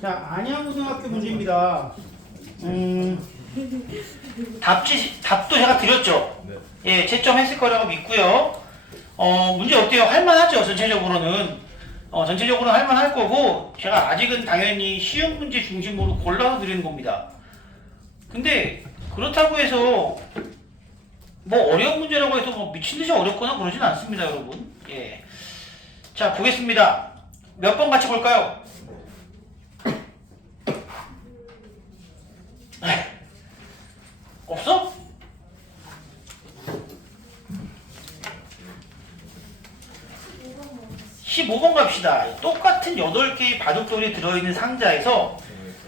자, 안양고등학교 문제입니다. 답도 제가 드렸죠? 네. 예, 채점했을 거라고 믿고요. 문제 어때요? 할만하죠, 전체적으로는. 전체적으로는 할만할 거고, 제가 아직은 당연히 쉬운 문제 중심으로 골라서 드리는 겁니다. 근데, 그렇다고 해서, 뭐, 어려운 문제라고 해서 뭐 미친듯이 어렵거나 그러진 않습니다, 여러분. 예. 자, 보겠습니다. 몇 번 같이 볼까요? 없어? 15번 갑시다. 똑같은 8개의 바둑돌이 들어있는 상자에서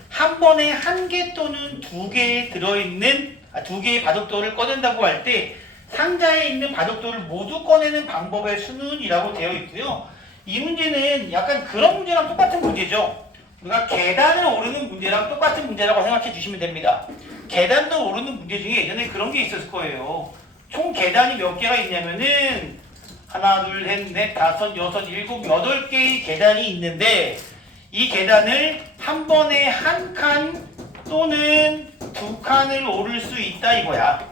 한 번에 1개 또는 2개 들어있는 2개의 바둑돌을 꺼낸다고 할 때 상자에 있는 바둑돌을 모두 꺼내는 방법의 수는 이라고 되어 있고요. 이 문제는 약간 그런 문제랑 똑같은 문제죠. 우리가 계단을 오르는 문제랑 똑같은 문제라고 생각해 주시면 됩니다. 계단도 오르는 문제 중에 예전에 그런 게 있었을 거예요. 총 계단이 몇 개가 있냐면은 하나, 둘, 셋, 넷, 다섯, 여섯, 일곱, 8개의 계단이 있는데 이 계단을 한 번에 1칸 또는 2칸을 오를 수 있다 이거야.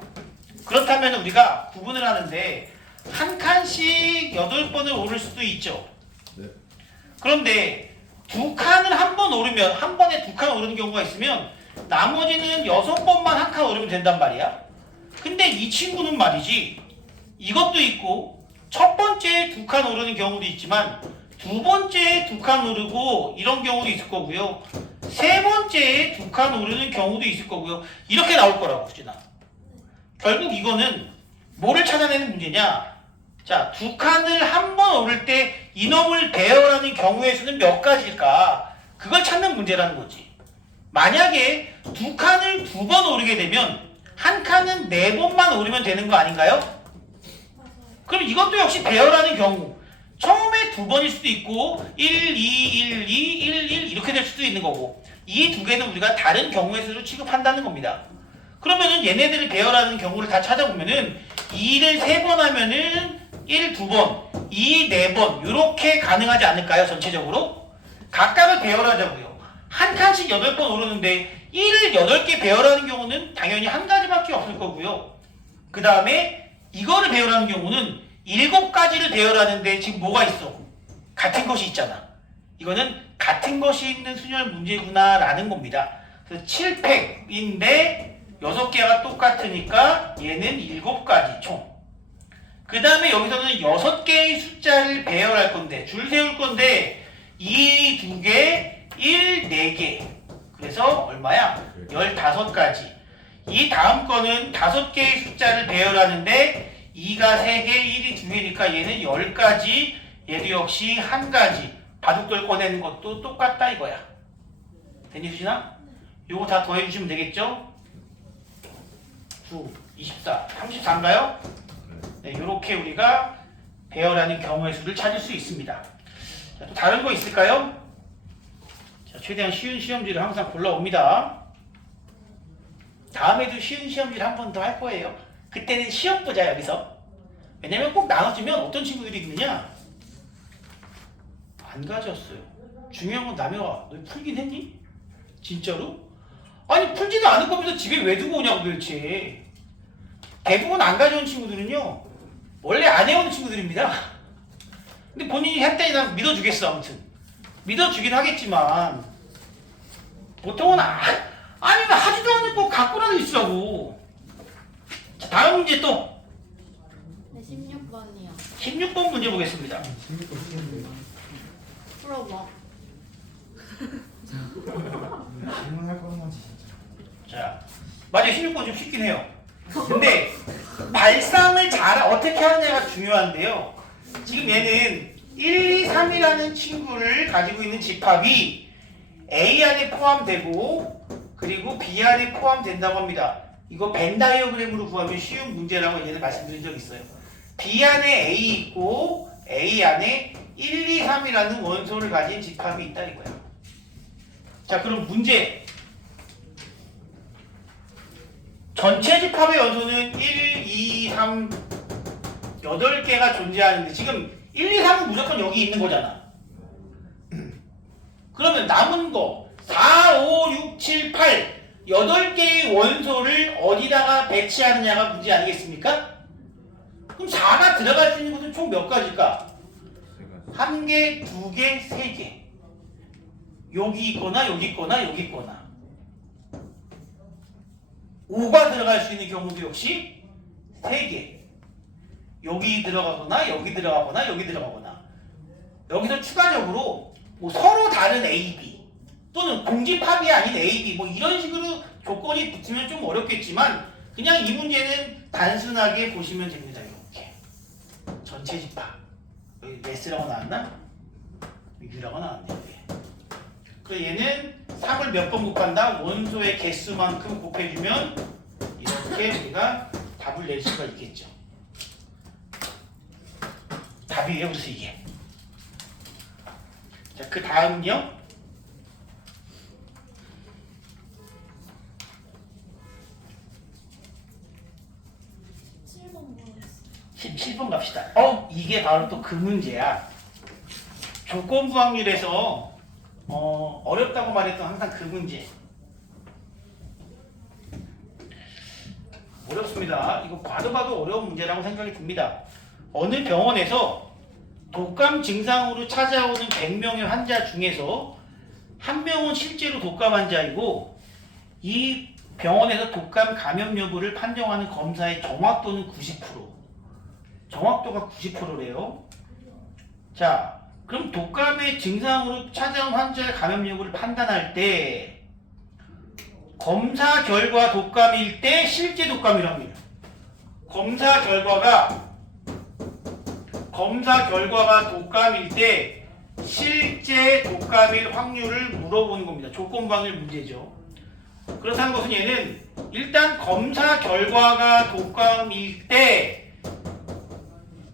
그렇다면 우리가 구분을 하는데 1칸씩 8번을 오를 수도 있죠. 네. 그런데 2칸을 한 번 오르면 한 번에 2칸 오르는 경우가 있으면 나머지는 6번만 1칸 오르면 된단 말이야. 근데 이 친구는 말이지 이것도 있고 첫 번째 2칸 오르는 경우도 있지만 두 번째 2칸 오르고 이런 경우도 있을 거고요. 세 번째 2칸 오르는 경우도 있을 거고요. 이렇게 나올 거라고 수진아. 결국 이거는 뭐를 찾아내는 문제냐? 자, 2칸을 한 번 오를 때 이놈을 배열하는 경우의 수는 몇 가지일까? 그걸 찾는 문제라는 거지. 만약에 2칸을 2번 오르게 되면 한 칸은 4번만 오르면 되는 거 아닌가요? 그럼 이것도 역시 배열하는 경우. 처음에 2번일 수도 있고 1, 2, 1, 2, 1, 1 이렇게 될 수도 있는 거고 이 두 개는 우리가 다른 경우의 수로 취급한다는 겁니다. 그러면은 얘네들을 배열하는 경우를 다 찾아보면은 2를 3번 하면은 1 2번, 2 4번 이렇게 가능하지 않을까요? 전체적으로? 각각을 배열하자고요. 한 칸씩 8번 오르는데 1을 8개 배열하는 경우는 당연히 한 가지밖에 없을 거고요. 그 다음에 이거를 배열하는 경우는 7가지를 배열하는데 지금 뭐가 있어? 같은 것이 있잖아. 이거는 같은 것이 있는 순열 문제구나 라는 겁니다. 그래서 7팩인데 6개가 똑같으니까 얘는 7가지 총. 그 다음에 여기서는 6개의 숫자를 배열할 건데 줄 세울 건데 2, 2개, 1, 4개. 그래서 얼마야? 15가지. 이 다음 거는 5개의 숫자를 배열하는데 2가 3개, 1이 2개니까 얘는 10가지. 얘도 역시 1가지. 바둑돌 꺼내는 것도 똑같다 이거야. 됐니 수진아? 요거 다 더해주시면 되겠죠? 9, 24, 34인가요? 네, 요렇게 우리가 배열하는 경우의 수를 찾을 수 있습니다. 자, 또 다른 거 있을까요? 자, 최대한 쉬운 시험지를 항상 골라옵니다. 다음에도 쉬운 시험지를 한 번 더 할 거예요. 그때는 시험 보자 여기서. 왜냐면 꼭 나눠주면 어떤 친구들이 있느냐? 안 가져왔어요. 중요한 건 남해가 너 풀긴 했니? 진짜로? 아니 풀지도 않을 거면서 집에 왜 두고 오냐고 도대체. 대부분 안 가져온 친구들은요 원래 안 해오는 친구들입니다. 근데 본인이 했다니 난 믿어주겠어. 아무튼 믿어주긴 하겠지만 보통은 아니면 하지도 않고 갖고라도 있으라고. 자, 다음 문제 또 네, 16번이요. 16번 문제 보겠습니다. 풀어봐. 질문할 것만 진짜. 자, 맞아요. 16번 좀 쉽긴 해요. 근데 발상을 잘 어떻게 하느냐가 중요한데요. 지금 얘는 1, 2, 3이라는 친구를 가지고 있는 집합이 A 안에 포함되고 그리고 B 안에 포함된다고 합니다. 이거 벤 다이어그램으로 구하면 쉬운 문제라고 얘는 말씀드린 적 있어요. B 안에 A 있고 A 안에 1, 2, 3이라는 원소를 가진 집합이 있다 이거야. 자, 그럼 문제. 전체 집합의 원소는 1, 2, 3, 8개가 존재하는데 지금 1, 2, 3은 무조건 여기 있는 거잖아. 그러면 남은 거 4, 5, 6, 7, 8 8개의 원소를 어디다가 배치하느냐가 문제 아니겠습니까? 그럼 4가 들어갈 수 있는 것은 총 몇 가지일까? 세 가지. 1개, 2개, 3개. 여기 있거나 여기 있거나 여기 있거나. 5가 들어갈 수 있는 경우도 역시 3개. 여기 들어가거나 여기 들어가거나 여기 들어가거나. 여기서 추가적으로 뭐 서로 다른 A, B 또는 공집합이 아닌 A, B 뭐 이런 식으로 조건이 붙으면 좀 어렵겠지만 그냥 이 문제는 단순하게 보시면 됩니다. 이렇게 전체 집합. 여기 S라고 나왔나? U라고 나왔네. 그래서 얘는 3을 몇 번 곱한다? 원소의 개수만큼 곱해주면 이렇게 우리가 답을 낼 수가 있겠죠. 답이에요. 그래서 이게. 자, 그 다음은요. 7번 뭐였어? 17번 갑시다. 이게 바로 또 그 문제야. 조건부 확률에서 어렵다고 말했던 항상 그 문제. 어렵습니다. 이거 봐도 어려운 문제라고 생각이 듭니다. 어느 병원에서 독감 증상으로 찾아오는 100명의 환자 중에서 한 명은 실제로 독감 환자이고 이 병원에서 독감 감염 여부를 판정하는 검사의 정확도는 90%. 정확도가 90%래요. 자, 그럼 독감의 증상으로 찾아온 환자의 감염 여부를 판단할 때 검사 결과 독감일 때 실제 독감일 확률. 검사 결과가 독감일 때 실제 독감일 확률을 물어보는 겁니다. 조건부 확률 문제죠. 그렇다는 것은 얘는 일단 검사 결과가 독감일 때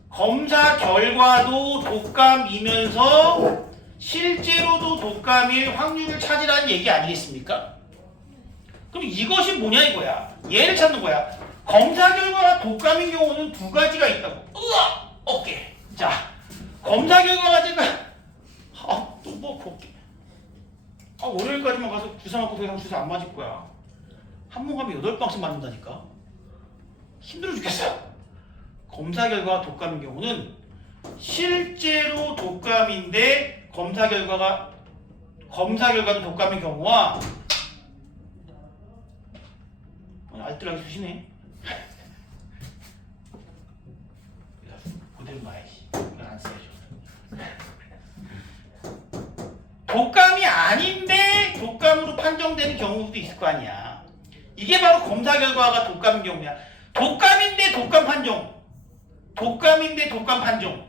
검사 결과도 독감이면서 실제로도 독감일 확률을 찾으라는 얘기 아니겠습니까? 그럼 이것이 뭐냐 이거야. 얘를 찾는 거야. 검사 결과가 독감인 경우는 두 가지가 있다고. 으악! 어깨. 자, 검사 결과가 제가 또 뭐 볼게. 월요일까지만 가서 주사 맞고 더 이상 주사 안 맞을 거야. 한 번 가면 8방씩 맞는다니까. 힘들어 죽겠어. 검사 결과가 독감인 경우는 실제로 독감인데 검사 결과도 독감인 경우와 알뜰하게 쓰시네. 그대로 놔야지. 이건 안 써야죠. 독감이 아닌데 독감으로 판정되는 경우도 있을 거 아니야. 이게 바로 검사 결과가 독감인 경우야. 독감인데 독감 판정. 독감인데 독감 판정.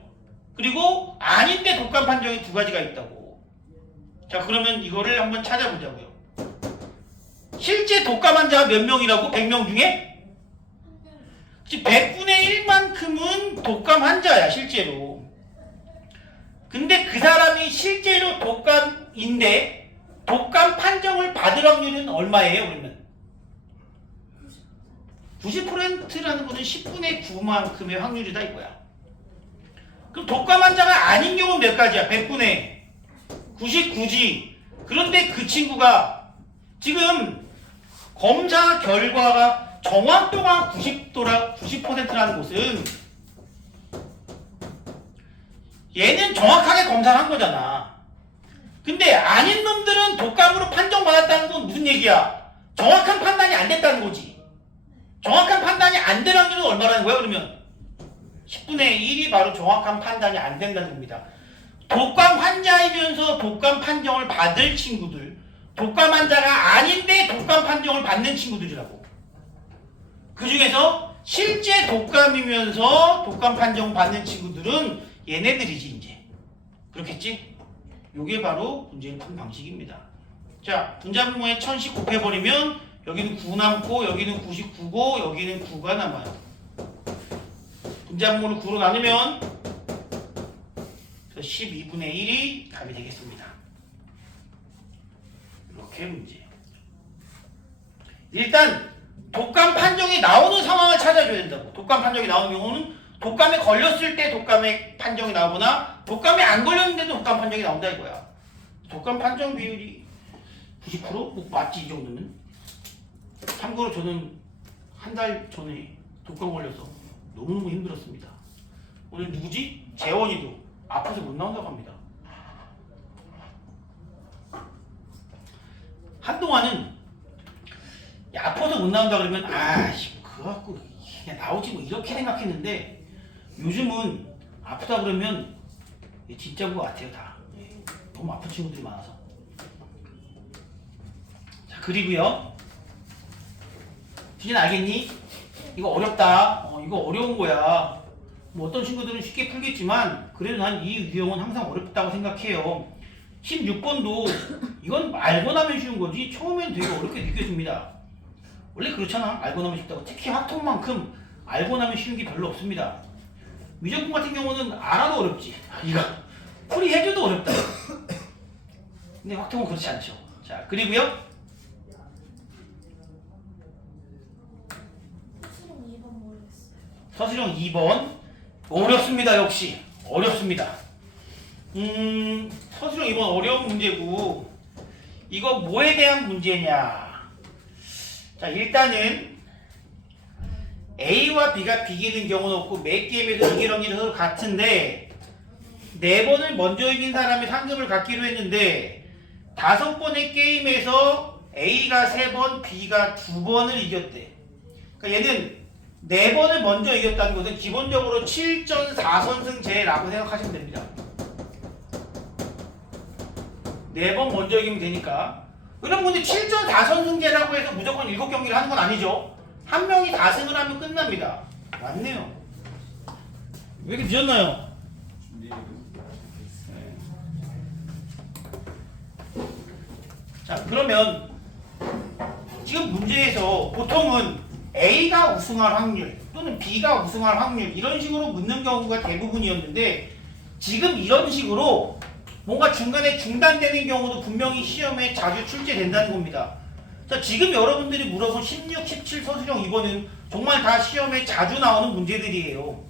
그리고 아닌데 독감 판정이 두 가지가 있다고. 자, 그러면 이거를 한번 찾아보자고요. 실제 독감 환자가 몇 명이라고? 100명 중에? 100분의 1만큼은 독감 환자야, 실제로. 근데 그 사람이 실제로 독감인데 독감 판정을 받을 확률은 얼마예요, 그러면? 90%라는 것은 10분의 9만큼의 확률이다 이거야. 그럼 독감 환자가 아닌 경우는 몇 가지야? 100분의 99지. 그런데 그 친구가 지금 검사 결과가 정확도가 90%라는 것은 얘는 정확하게 검사를 한 거잖아. 근데 아닌 놈들은 독감으로 판정받았다는 건 무슨 얘기야? 정확한 판단이 안 됐다는 거지. 정확한 판단이 안 된 확률은 얼마라는 거야, 그러면? 10분의 1이 바로 정확한 판단이 안 된다는 겁니다. 독감 환자이면서 독감 판정을 받을 친구들, 독감 환자가 아닌데 독감 판정을 받는 친구들이라고. 그 중에서 실제 독감이면서 독감 판정 받는 친구들은 얘네들이지, 이제. 그렇겠지? 요게 바로 문제를 푸는 방식입니다. 자, 분자분모에 1000씩 곱해버리면 여기는 9 남고 여기는 99고 여기는 9가 남아요. 분자분모를 9로 나누면 12분의 1이 답이 되겠습니다. 이렇게 문제. 일단 독감 판정이 나오는 상황을 찾아줘야 된다고. 독감 판정이 나오는 경우는 독감에 걸렸을 때 독감의 판정이 나오거나 독감에 안 걸렸는데도 독감 판정이 나온다 이거야. 독감 판정 비율이 90%? 뭐 맞지 이 정도면? 참고로 저는 한 달 전에 독감 걸려서 너무너무 힘들었습니다. 오늘 누구지? 재원이도 아파서 못 나온다고 합니다. 한동안은 야, 아파서 못 나온다 그러면 그거 갖고 그냥 나오지 뭐 이렇게 생각했는데 요즘은 아프다 그러면 진짜인 것 같아요 다. 너무 아픈 친구들이 많아서. 자 그리고요. 진짜 알겠니? 이거 어렵다. 이거 어려운 거야. 뭐 어떤 친구들은 쉽게 풀겠지만 그래도 난 이 유형은 항상 어렵다고 생각해요. 16번도 이건 알고 나면 쉬운 거지 처음엔 되게 어렵게 느껴집니다. 원래 그렇잖아. 알고 나면 쉽다고. 특히 확통만큼 알고 나면 쉬운 게 별로 없습니다. 미적분 같은 경우는 알아도 어렵지. 이거 풀이해줘도 어렵다. 근데 확통은 그렇지 않죠. 자 그리고요. 서술형 2번 모르겠어요. 서술형 2번 어렵습니다. 역시 어렵습니다. 서술형 2번 어려운 문제고 이거 뭐에 대한 문제냐. 자 일단은 A와 B가 비기는 경우는 없고 매 게임에서 이기렁이는 서로 같은데 4번을 먼저 이긴 사람이 상금을 갖기로 했는데 5번의 게임에서 A가 3번, B가 2번을 이겼대. 그러니까 얘는 4번을 먼저 이겼다는 것은 기본적으로 7전 4선승제라고 생각하시면 됩니다. 4번 먼저 이기면 되니까. 그럼 근데 7전 4선승제라고 해서 무조건 7경기를 하는 건 아니죠. 한 명이 4승을 하면 끝납니다. 맞네요. 왜 이렇게 늦었나요? 자 그러면 지금 문제에서 보통은 A가 우승할 확률 또는 B가 우승할 확률 이런 식으로 묻는 경우가 대부분이었는데 지금 이런 식으로 뭔가 중간에 중단되는 경우도 분명히 시험에 자주 출제된다는 겁니다. 자, 지금 여러분들이 물어본 16, 17 서술형 2번은 정말 다 시험에 자주 나오는 문제들이에요.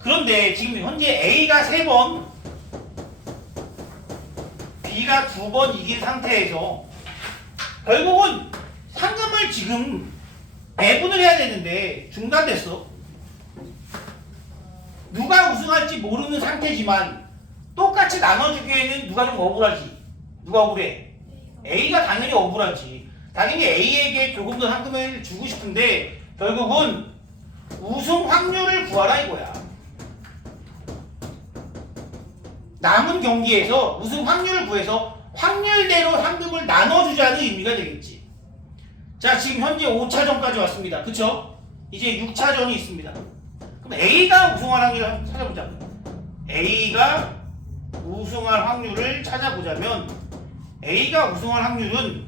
그런데 지금 현재 A가 3번, B가 2번 이긴 상태에서 결국은 상금을 지금 배분을 해야 되는데 중단됐어. 누가 우승할지 모르는 상태지만 똑같이 나눠주기에는 누가 좀 억울하지? 누가 억울해? A가 당연히 억울하지. 당연히 A에게 조금 더 상금을 주고 싶은데 결국은 우승 확률을 구하라 이거야. 남은 경기에서 우승 확률을 구해서 확률대로 상금을 나눠주자는 의미가 되겠지. 자 지금 현재 5차전까지 왔습니다. 그쵸? 이제 6차전이 있습니다. 그럼 A가 우승할 확률을 찾아보자고요. A가 우승할 확률을 찾아보자면 A가 우승할 확률은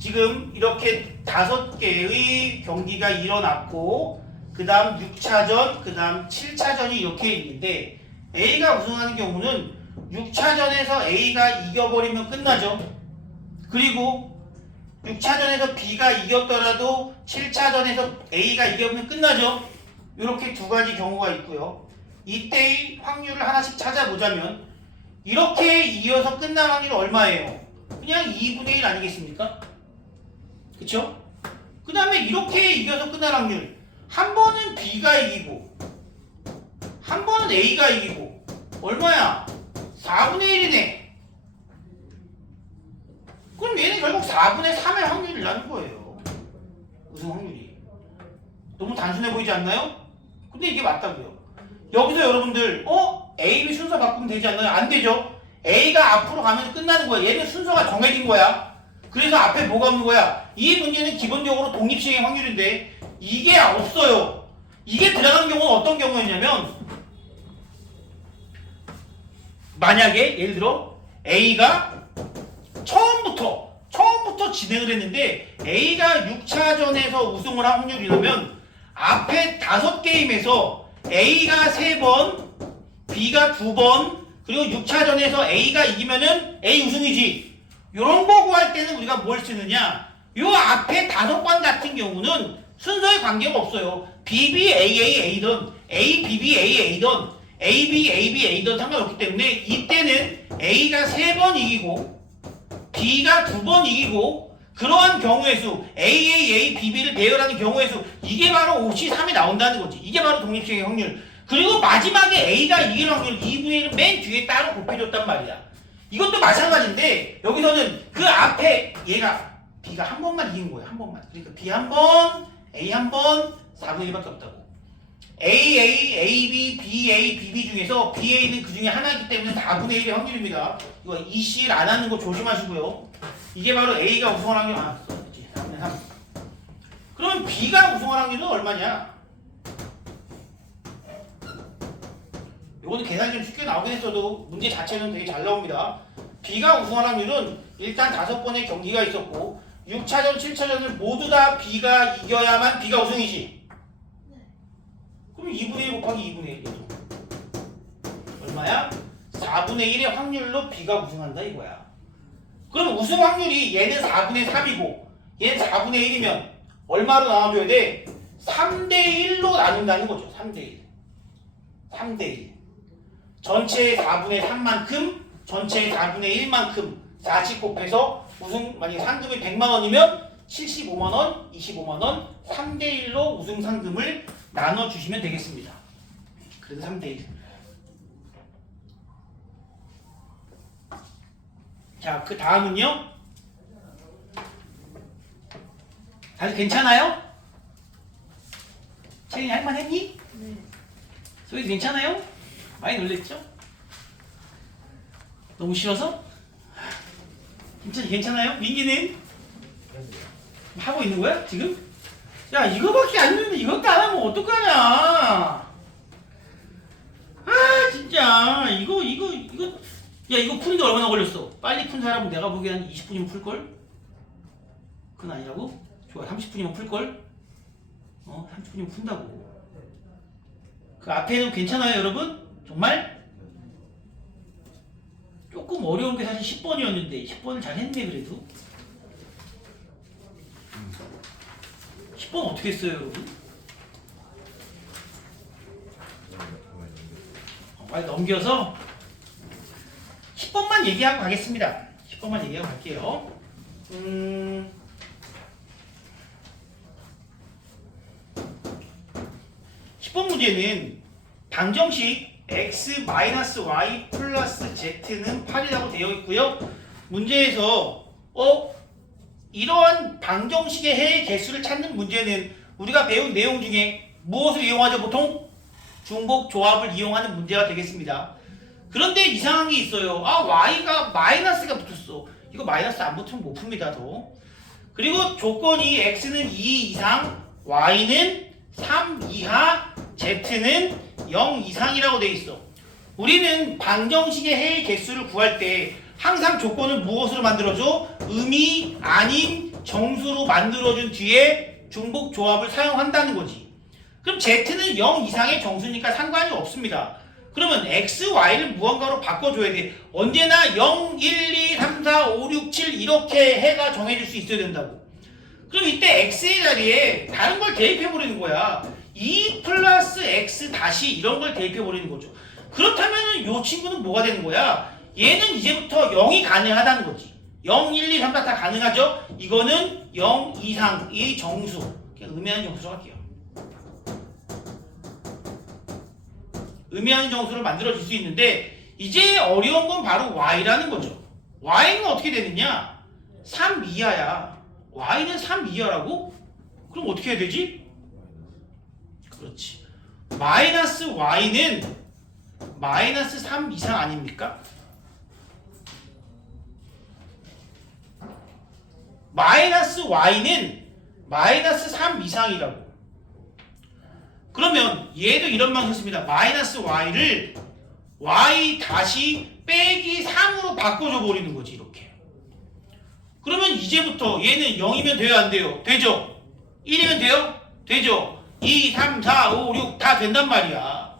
지금 이렇게 5개의 경기가 일어났고 그 다음 6차전, 그 다음 7차전이 이렇게 있는데 A가 우승하는 경우는 6차전에서 A가 이겨버리면 끝나죠. 그리고 6차전에서 B가 이겼더라도 7차전에서 A가 이겨버리면 끝나죠. 이렇게 두 가지 경우가 있고요. 이때의 확률을 하나씩 찾아보자면 이렇게 이어서 끝날 확률은 얼마예요? 그냥 2분의 1 아니겠습니까? 그쵸? 그 다음에 이렇게 이겨서 끝날 확률 한 번은 B가 이기고 한 번은 A가 이기고 얼마야? 4분의 1이네. 그럼 얘는 결국 4분의 3의 확률이 나는 거예요. 우승 확률이. 너무 단순해 보이지 않나요? 근데 이게 맞다고요. 여기서 여러분들 A, B 순서 바꾸면 되지 않나요? 안 되죠. A가 앞으로 가면 끝나는 거야. 얘는 순서가 정해진 거야. 그래서 앞에 뭐가 없는 거야? 이 문제는 기본적으로 독립시행의 확률인데 이게 없어요. 이게 들어가는 경우는 어떤 경우였냐면 만약에 예를 들어 A가 처음부터 진행을 했는데 A가 6차전에서 우승을 한 확률이라면 앞에 5게임에서 A가 3번, B가 2번, 그리고 6차전에서 A가 이기면은 A 우승이지. 요런 거 구할 때는 우리가 뭘 쓰느냐? 요 앞에 5번 같은 경우는 순서에 관계가 없어요. BBAAA든 ABBAA든 ABABA든 상관없기 때문에 이때는 A가 3번 이기고 B가 두 번 이기고 그러한 경우의 수 A, BB를 배열하는 경우의 수 이게 바로 5C3이 나온다는 거지. 이게 바로 독립식의 확률. 그리고 마지막에 A가 이길 확률 2분의 1은 맨 뒤에 따로 곱해줬단 말이야. 이것도 마찬가지인데 여기서는 그 앞에 얘가 B가 한 번만 이긴 거야. 한 번만. 그러니까 B 한 번, A 한 번, 4분의 1밖에 없다고. AB, BA, BB 중에서 BA는 그 중에 하나이기 때문에 4분의 1의 확률입니다. 이거 EC를 안 하는 거 조심하시고요. 이게 바로 A가 우승할 확률 그렇지. 4분의 3. 그럼 B가 우승할 확률은 얼마냐? 이거는 계산이 좀 쉽게 나오긴 했어도 문제 자체는 되게 잘 나옵니다. B가 우승할 확률은 일단 5번의 경기가 있었고 6차전, 7차전을 모두 다 B가 이겨야만 B가 우승이지. 그럼 2분의 1 곱하기 2분의 1 이거죠. 얼마야? 4분의 1의 확률로 B가 우승한다 이거야. 그럼 우승 확률이 얘는 4분의 3이고 얘는 4분의 1이면 얼마로 나눠줘야 돼? 3대 1로 나눈다는 거죠. 3대 1. 3대 1. 전체의 4분의 3만큼 전체의 4분의 1만큼 4씩 곱해서 우승 만약에 상금이 100만 원이면 75만 원, 25만 원, 3대 1로 우승 상금을 나눠주시면 되겠습니다. 그래서 3대 1. 자, 그 다음은요. 다들 괜찮아요? 채인이 할만했니? 네. 소희도 괜찮아요? 많이 놀랬죠? 너무 쉬워서? 괜찮아요? 민기는? 하고 있는 거야? 지금? 야, 이거밖에 안 되는데 이것도 안 하면 어떡하냐? 아, 진짜. 야, 이거 푸는데 얼마나 걸렸어? 빨리 푼 사람은 내가 보기엔 한 20분이면 풀걸? 그건 아니라고? 좋아, 30분이면 풀걸? 30분이면 푼다고. 그 앞에는 괜찮아요, 여러분? 정말? 조금 어려운 게 사실 10번이었는데 10번을 잘 했네 그래도. 10번 어떻게 했어요, 여러분? 빨리 넘겨서 10번만 얘기하고 가겠습니다. 10번만 얘기하고 갈게요. 10번 문제는 방정식 x-y 플러스 z는 8이라고 되어 있고요. 문제에서 이러한 방정식의 해의 개수를 찾는 문제는 우리가 배운 내용 중에 무엇을 이용하죠? 보통 중복 조합을 이용하는 문제가 되겠습니다. 그런데 이상한 게 있어요. y가 마이너스가 붙었어. 이거 마이너스 안 붙으면 못 풉니다. 더. 그리고 조건이 x는 2 이상, y는 3 이하, z는 0 이상이라고 돼 있어. 우리는 방정식의 해의 개수를 구할 때 항상 조건을 무엇으로 만들어줘? 음이 아닌 정수로 만들어준 뒤에 중복 조합을 사용한다는 거지. 그럼 z는 0 이상의 정수니까 상관이 없습니다. 그러면 x, y를 무언가로 바꿔줘야 돼. 언제나 0, 1, 2, 3, 4, 5, 6, 7 이렇게 해가 정해질 수 있어야 된다고. 그럼 이때 x의 자리에 다른 걸 대입해버리는 거야. 2 플러스 x 다시 이런 걸 대입해버리는 거죠. 그렇다면 이 친구는 뭐가 되는 거야? 얘는 이제부터 0이 가능하다는 거지. 0, 1, 2, 3, 4 다 가능하죠? 이거는 0 이상의 정수. 그냥 의미하는 정수로 할게요. 의미하는 정수를 만들어질 수 있는데 이제 어려운 건 바로 y라는 거죠. y는 어떻게 되느냐? 3 이하야. y는 3 이하라고? 그럼 어떻게 해야 되지? 그렇지. 마이너스 y는 마이너스 3 이상 아닙니까? 마이너스 y는 마이너스 3 이상이라고. 그러면 얘도 이런 방식 씁니다. 마이너스 y를 y 다시 빼기 3으로 바꿔줘 버리는 거지 이렇게. 그러면 이제부터 얘는 0이면 돼요 안 돼요? 되죠? 1이면 돼요? 되죠? 2, 3, 4, 5, 6 다 된단 말이야.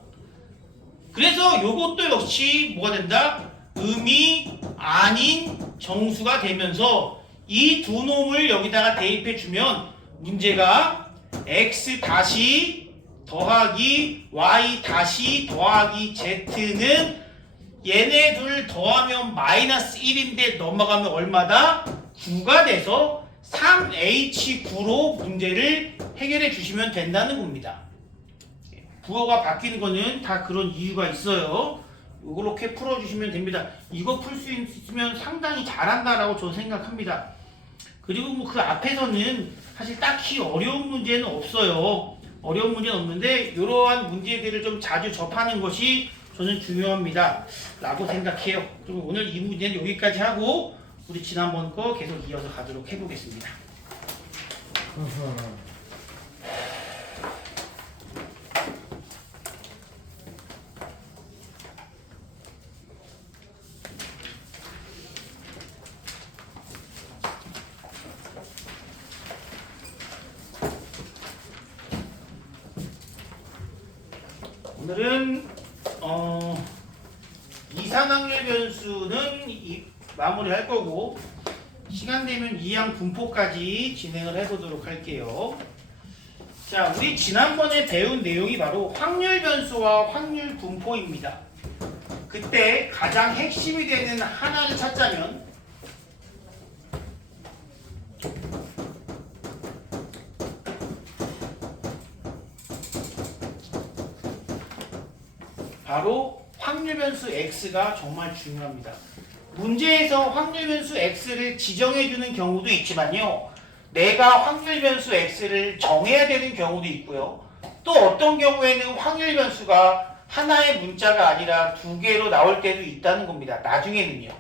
그래서 요것도 역시 뭐가 된다? 음이 아닌 정수가 되면서 이 두 놈을 여기다가 대입해주면 문제가 x 다시 더하기 y 다시 더하기 z는 얘네 둘 더하면 마이너스 1인데 넘어가면 얼마다? 9가 돼서 3H9로 문제를 해결해 주시면 된다는 겁니다. 부호가 바뀌는 거는 다 그런 이유가 있어요. 이렇게 풀어주시면 됩니다. 이거 풀 수 있으면 상당히 잘한다라고 저는 생각합니다. 그리고 뭐 그 앞에서는 사실 딱히 어려운 문제는 없어요. 어려운 문제는 없는데 이러한 문제들을 좀 자주 접하는 것이 저는 중요합니다. 라고 생각해요. 그리고 오늘 이 문제는 여기까지 하고 우리 지난번 거 계속 이어서 가도록 해보겠습니다. 오늘은 이산확률 변수는 마무리할 거고 시간 되면 이항 분포까지 진행을 해보도록 할게요. 자, 우리 지난번에 배운 내용이 바로 확률 변수와 확률 분포입니다. 그때 가장 핵심이 되는 하나를 찾자면 바로 확률 변수 x가 정말 중요합니다. 문제에서 확률 변수 x를 지정해 주는 경우도 있지만요. 내가 확률 변수 x를 정해야 되는 경우도 있고요. 또 어떤 경우에는 확률 변수가 하나의 문자가 아니라 두 개로 나올 때도 있다는 겁니다. 나중에는요.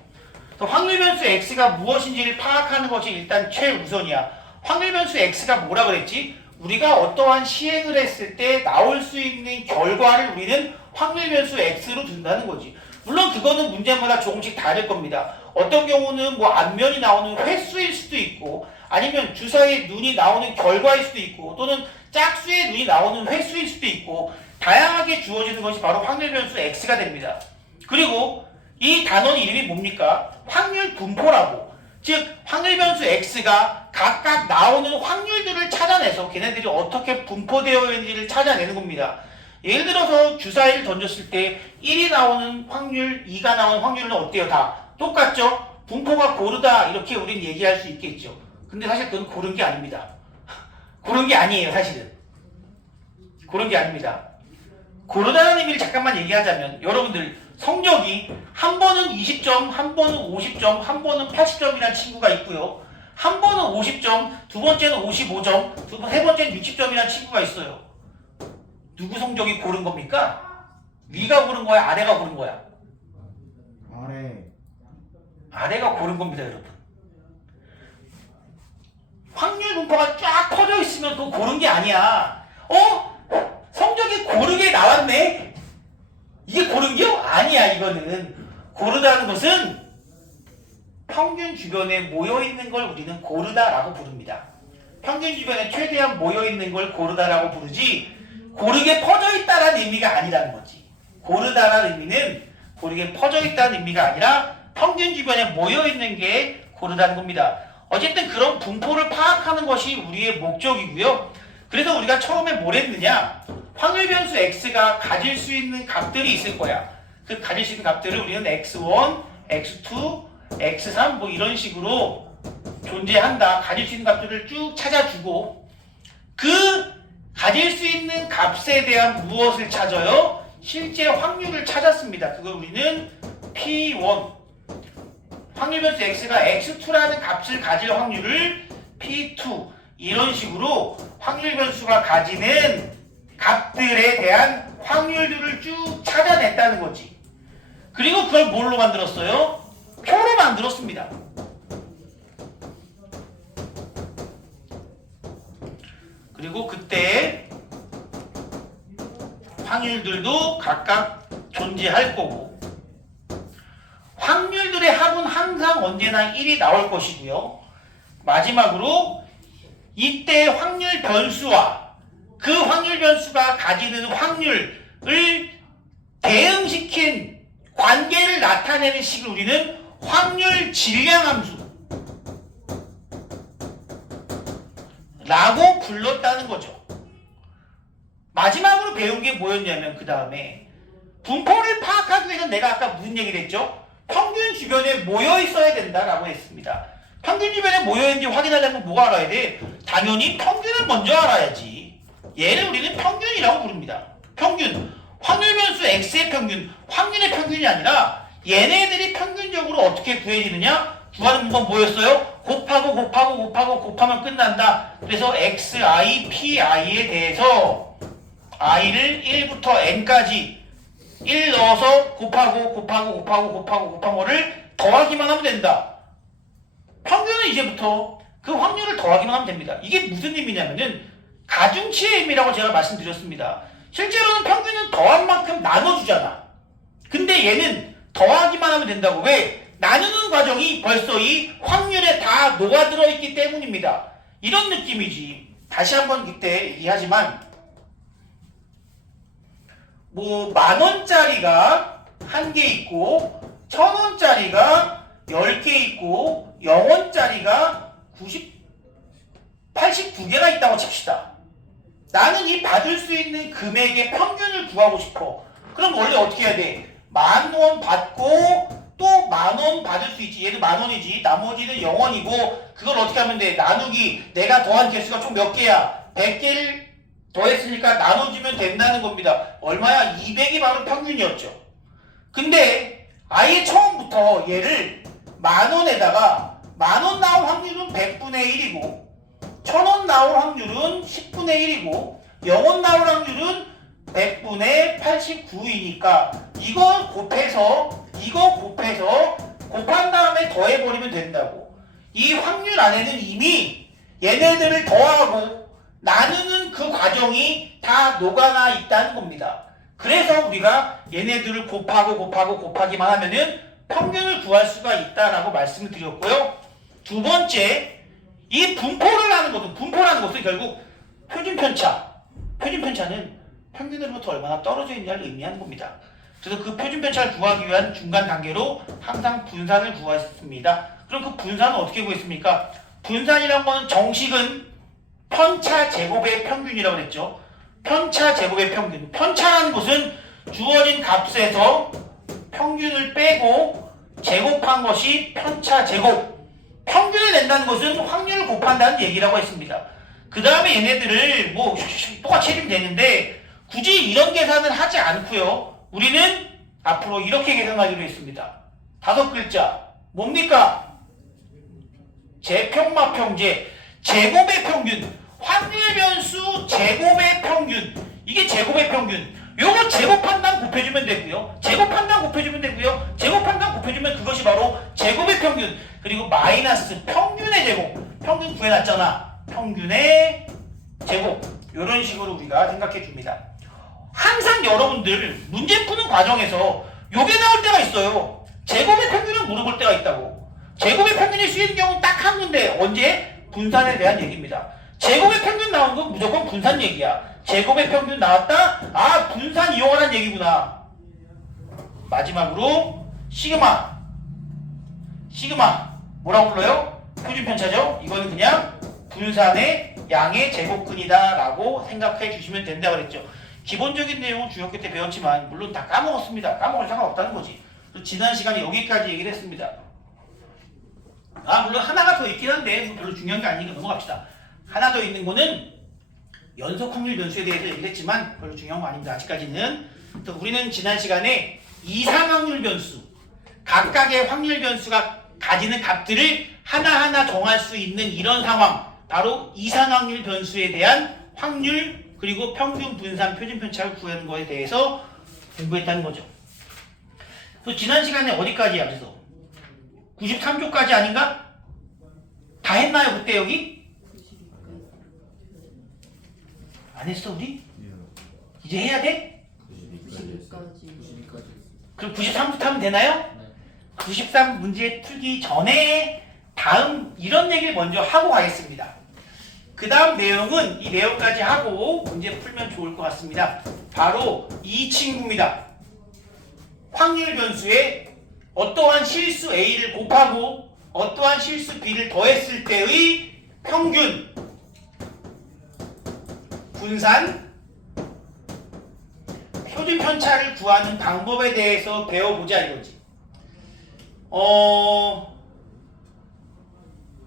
확률 변수 x가 무엇인지를 파악하는 것이 일단 최우선이야. 확률 변수 x가 뭐라 그랬지? 우리가 어떠한 시행을 했을 때 나올 수 있는 결과를 우리는 확률 변수 x로 둔다는 거지. 물론 그거는 문제마다 조금씩 다를 겁니다. 어떤 경우는 뭐 앞면이 나오는 횟수일 수도 있고 아니면 주사위에 눈이 나오는 결과일 수도 있고 또는 짝수에 눈이 나오는 횟수일 수도 있고 다양하게 주어지는 것이 바로 확률 변수 x가 됩니다. 그리고 이 단원 이름이 뭡니까? 확률 분포라고. 즉 확률 변수 x가 각각 나오는 확률들을 찾아내서 걔네들이 어떻게 분포되어 있는지를 찾아내는 겁니다. 예를 들어서 주사위를 던졌을 때 1이 나오는 확률, 2가 나오는 확률은 어때요? 다 똑같죠? 분포가 고르다 이렇게 우린 얘기할 수 있겠죠. 근데 사실 그건 고른 게 아닙니다. 고른 게 아니에요, 사실은. 고른 게 아닙니다. 고르다는 의미를 잠깐만 얘기하자면 여러분들 성적이 한 번은 20점, 한 번은 50점, 한 번은 80점이라는 친구가 있고요. 한 번은 50점, 두 번째는 55점, 세 번째는 60점이라는 친구가 있어요. 누구 성적이 고른 겁니까? 위가 고른 거야? 아래가 고른 거야? 아래가 고른 겁니다, 여러분. 확률 분포가 쫙 퍼져 있으면 그거 고른 게 아니야. 성적이 고르게 나왔네? 이게 고른 게요? 아니야, 이거는. 고르다는 것은 평균 주변에 모여있는 걸 우리는 고르다라고 부릅니다. 평균 주변에 최대한 모여있는 걸 고르다라고 부르지 고르게 퍼져 있다라는 의미가 아니라는 거지. 고르다라는 의미는 고르게 퍼져 있다는 의미가 아니라 평균 주변에 모여 있는 게 고르다는 겁니다. 어쨌든 그런 분포를 파악하는 것이 우리의 목적이고요. 그래서 우리가 처음에 뭘 했느냐? 확률 변수 x가 가질 수 있는 값들이 있을 거야. 그 가질 수 있는 값들을 우리는 x1, x2, x3 뭐 이런 식으로 존재한다. 가질 수 있는 값들을 쭉 찾아주고 그 가질 수 있는 값에 대한 무엇을 찾아요? 실제 확률을 찾았습니다. 그걸 우리는 P1 확률 변수 x가 x2라는 값을 가질 확률을 P2 이런 식으로 확률 변수가 가지는 값들에 대한 확률들을 쭉 찾아냈다는 거지. 그리고 그걸 뭘로 만들었어요? 표로 만들었습니다. 그리고 그때 확률들도 각각 존재할 거고 확률들의 합은 항상 언제나 1이 나올 것이고요. 마지막으로 이때 확률 변수와 그 확률 변수가 가지는 확률을 대응시킨 관계를 나타내는 식을 우리는 확률 질량함수 라고 불렀다는 거죠. 마지막으로 배운 게 뭐였냐면 그 다음에 분포를 파악하기 위해서 내가 아까 무슨 얘기를 했죠? 평균 주변에 모여 있어야 된다라고 했습니다. 평균 주변에 모여 있는지 확인하려면 뭐가 알아야 돼? 당연히 평균을 먼저 알아야지. 얘를 우리는 평균이라고 부릅니다. 평균. 확률 변수 x의 평균, 확률의 평균이 아니라 얘네들이 평균적으로 어떻게 구해지느냐? 구하는 방법 뭐였어요? 곱하면 끝난다. 그래서 xi, pi에 대해서 i를 1부터 n까지 1 넣어서 곱한 거를 더하기만 하면 된다. 평균은 이제부터 그 확률을 더하기만 하면 됩니다. 이게 무슨 의미냐면은 가중치의 의미라고 제가 말씀드렸습니다. 실제로는 평균은 더한 만큼 나눠주잖아. 근데 얘는 더하기만 하면 된다고. 왜? 나누는 과정이 벌써 이 확률에 다 녹아들어 있기 때문입니다. 이런 느낌이지. 다시 한번 그때 얘기하지만 뭐 10,000원짜리가 1개 있고 1,000원짜리가 10개 있고 0원짜리가 89개가 있다고 칩시다. 나는 이 받을 수 있는 금액의 평균을 구하고 싶어. 그럼 원래 어떻게 해야 돼? 10,000원 받고 또 10,000원 받을 수 있지. 얘도 10,000원이지. 나머지는 0원이고 그걸 어떻게 하면 돼? 나누기. 내가 더한 개수가 총 몇 개야? 100개를 더했으니까 나눠주면 된다는 겁니다. 얼마야? 200이 바로 평균이었죠. 근데 아예 처음부터 얘를 10,000원에다가 10,000원 나올 확률은 100분의 1이고 1,000원 나올 확률은 10분의 1이고 0원 나올 확률은 100분의 89이니까 이거 곱한 다음에 더해버리면 된다고. 이 확률 안에는 이미 얘네들을 더하고 나누는 그 과정이 다 녹아나 있다는 겁니다. 그래서 우리가 얘네들을 곱하기만 하면은 평균을 구할 수가 있다라고 말씀을 드렸고요. 두 번째, 이 분포라는 것은 결국 표준편차는 평균으로부터 얼마나 떨어져 있냐를 의미하는 겁니다. 그래서 그 표준편차를 구하기 위한 중간 단계로 항상 분산을 구했습니다. 그럼 그 분산은 어떻게 구했습니까? 분산이라는 거는 정식은 편차 제곱의 평균이라고 그랬죠. 편차 제곱의 평균. 편차라는 것은 주어진 값에서 평균을 빼고 제곱한 것이 편차 제곱. 평균을 낸다는 것은 확률을 곱한다는 얘기라고 했습니다. 그 다음에 얘네들을 뭐 똑같이 해주면 되는데 굳이 이런 계산을 하지 않고요. 우리는 앞으로 이렇게 계산하기로 했습니다. 5글자. 뭡니까? 제평마평제. 제곱의 평균. 확률 변수 제곱의 평균. 이게 제곱의 평균. 요거 제곱한당 곱해주면 되고요. 제곱한당 곱해주면 그것이 바로 제곱의 평균. 그리고 마이너스 평균의 제곱. 평균 구해놨잖아. 평균의 제곱. 이런 식으로 우리가 생각해 줍니다. 항상 여러분들 문제 푸는 과정에서 요게 나올 때가 있어요. 제곱의 평균을 물어볼 때가 있다고. 제곱의 평균이 쓰이는 경우는 딱 한 군데. 언제? 분산에 대한 얘기입니다. 제곱의 평균 나온 건 무조건 분산 얘기야. 제곱의 평균 나왔다? 아, 분산 이용하라는 얘기구나. 마지막으로 시그마. 뭐라고 불러요? 표준편차죠? 이거는 그냥 분산의 양의 제곱근이다 라고 생각해 주시면 된다고 그랬죠. 기본적인 내용은 중학교 때 배웠지만 물론 다 까먹었습니다. 까먹을 상관없다는 거지. 지난 시간에 여기까지 얘기를 했습니다. 아, 물론 하나가 더 있긴 한데 별로 중요한 게 아니니까 넘어갑시다. 하나 더 있는 거는 연속 확률 변수에 대해서 얘기를 했지만 별로 중요한 거 아닙니다. 아직까지는. 우리는 지난 시간에 이상확률 변수, 각각의 확률 변수가 가지는 값들을 하나하나 정할 수 있는 이런 상황, 바로 이상확률 변수에 대한 확률 그리고 평균 분산 표준편차를 구하는 거에 대해서 공부했다는 거죠. 그래서 지난 시간에 어디까지야? 그래서 93조까지 아닌가? 다 했나요 그때 여기? 안 했어 우리? 이제 해야 돼? 92까지. 그럼 93부터 하면 되나요? 93 문제 풀기 전에 다음 이런 얘기를 먼저 하고 가겠습니다. 그 다음 내용은 이 내용까지 하고 문제 풀면 좋을 것 같습니다. 바로 이 친구입니다. 확률 변수에 어떠한 실수 A를 곱하고 어떠한 실수 B를 더했을 때의 평균 분산 표준 편차를 구하는 방법에 대해서 배워보자 이거지.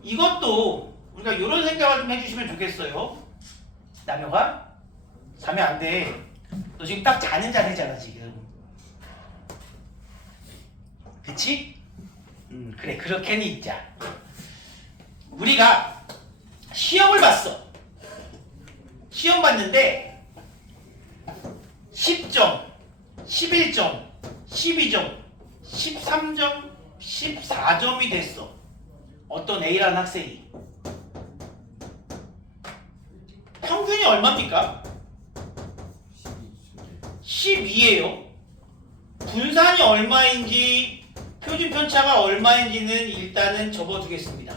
이것도 우리가 이런 생각을 좀 해주시면 좋겠어요. 남녀가 자면 안 돼. 너 지금 딱 자는 자세잖아 지금. 그치? 그래 그렇게는 있자. 우리가 시험을 봤어. 시험 봤는데 10점, 11점, 12점, 13점, 14점이 됐어. 어떤 A라는 학생이. 평균이 얼마입니까? 12예요. 분산이 얼마인지 표준 편차가 얼마인지는 일단은 적어두겠습니다.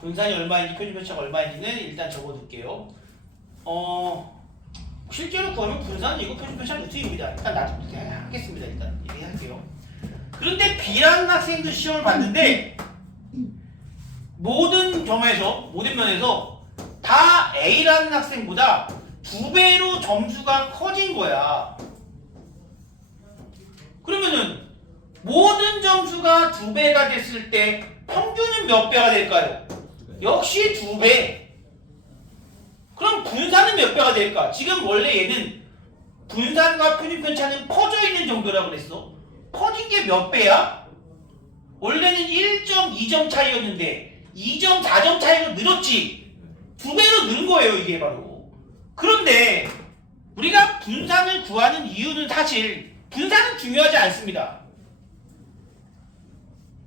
분산이 얼마인지 표준 편차가 얼마인지는 일단 적어둘게요. 실제로 구하면 분산은 이거 표준 편차 루트입니다. 일단 나중에 하겠습니다. 일단 얘기할게요. 그런데 B라는 학생도 시험을 봤는데 모든 면에서 다 A라는 학생보다 2배로 점수가 커진 거야. 그러면은 모든 점수가 2배가 됐을 때 평균은 몇 배가 될까요? 역시 2배. 그럼 분산은 몇 배가 될까? 지금 원래 얘는 분산과 표준 편차는 퍼져 있는 정도라고 그랬어. 퍼진 게 몇 배야? 원래는 1.2점 차이였는데 2.4점 차이로 늘었지. 2배로 는 거예요 이게 바로. 그런데 우리가 분산을 구하는 이유는 사실 분산은 중요하지 않습니다.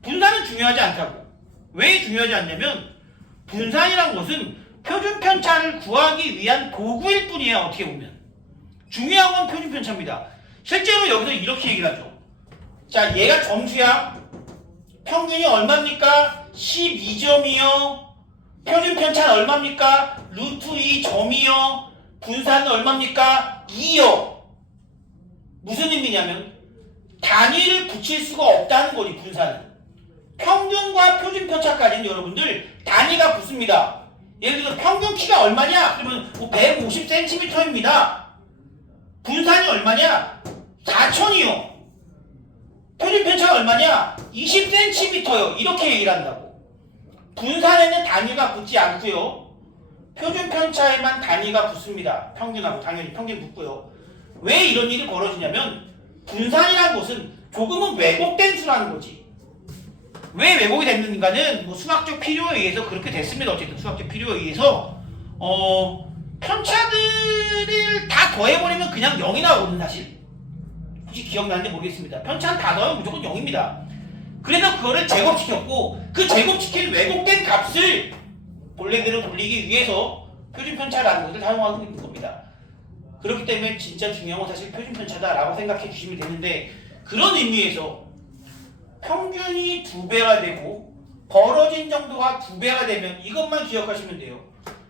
분산은 중요하지 않다고. 왜 중요하지 않냐면 분산이란 것은 표준 편차를 구하기 위한 도구일 뿐이에요. 어떻게 보면 중요한 건 표준 편차입니다. 실제로 여기서 이렇게 얘기를 하죠. 자, 얘가 점수야. 평균이 얼마입니까? 12점이요. 표준 편차는 얼마입니까? 루트 2점이요. 분산은 얼마입니까? 2요. 무슨 의미냐면 단위를 붙일 수가 없다는 거지. 분산은 평균과 표준 편차까지는 여러분들 단위가 붙습니다. 예를 들어서 평균 키가 얼마냐? 그러면 150cm입니다. 분산이 얼마냐? 4000이요. 표준 편차가 얼마냐? 20cm요. 이렇게 얘기를 한다고. 분산에는 단위가 붙지 않고요. 표준 편차에만 단위가 붙습니다. 평균하고 당연히 평균 붙고요. 왜 이런 일이 벌어지냐면 분산이라는 것은 조금은 왜곡된 수라는 거지. 왜 왜곡이 됐는가는 뭐 수학적 필요에 의해서 그렇게 됐습니다. 어쨌든 수학적 필요에 의해서 편차들을 다 더해버리면 그냥 0이 나오거든 사실. 혹시 기억나는지 모르겠습니다. 편차는 다 더하면 무조건 0입니다. 그래서 그거를 제곱시켰고 그 제곱시킨 왜곡된 값을 본래대로 돌리기 위해서 표준 편차라는 것을 사용하고 있는 겁니다. 그렇기 때문에 진짜 중요한 건 사실 표준 편차다라고 생각해 주시면 되는데 그런 의미에서 평균이 2배가 되고 벌어진 정도가 2배가 되면 이것만 기억하시면 돼요.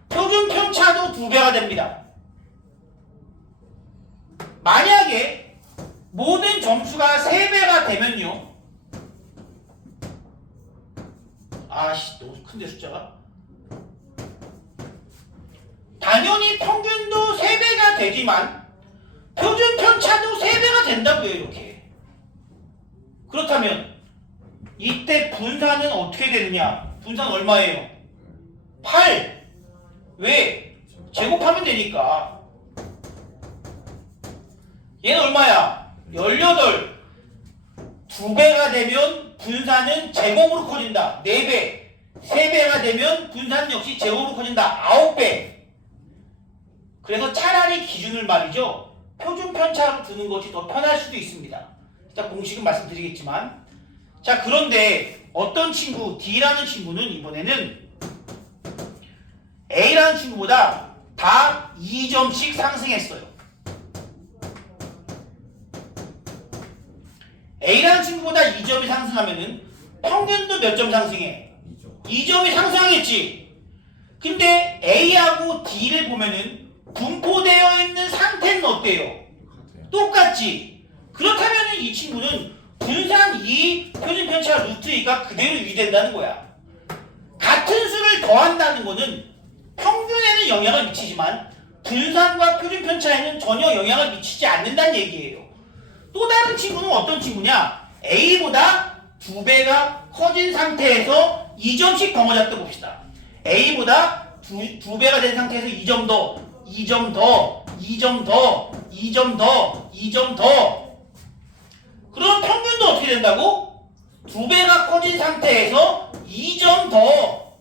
표준 편차도 2배가 됩니다. 만약에 모든 점수가 3배가 되면요. 아씨 너무 큰데 숫자가. 당연히 평균도 3배가 되지만 표준 편차도 3배가 된다고요. 이렇게. 그렇다면 이때 분산은 어떻게 되느냐? 분산 얼마예요? 8. 왜? 제곱하면 되니까. 얘는 얼마야? 18. 2배가 되면 분산은 제곱으로 커진다. 4배. 3배가 되면 분산은 역시 제곱으로 커진다. 9배. 그래서 차라리 기준을 말이죠. 표준 편차로 두는 것이 더 편할 수도 있습니다. 일단 공식은 말씀드리겠지만. 자, 그런데 어떤 친구, D라는 친구는 이번에는 A라는 친구보다 다 2점씩 상승했어요. A라는 친구보다 2점이 상승하면은 평균도 몇 점 상승해? 2점이 상승하겠지. 근데 A하고 D를 보면은 분포되어 있는 상태는 어때요? 똑같지. 그렇다면 이 친구는 분산 2, 표준 편차 루트 2가 그대로 유지된다는 거야. 같은 수를 더한다는 거는 평균에는 영향을 미치지만 분산과 표준 편차에는 전혀 영향을 미치지 않는다는 얘기예요. 또 다른 친구는 어떤 친구냐? A보다 2배가 커진 상태에서 2점씩 더 맞았다 봅시다. A보다 2배가 된 상태에서 2점 더, 2점 더, 2점 더, 2점 더, 2점 더. 그럼 평균도 어떻게 된다고? 2배가 커진 상태에서 2점 더.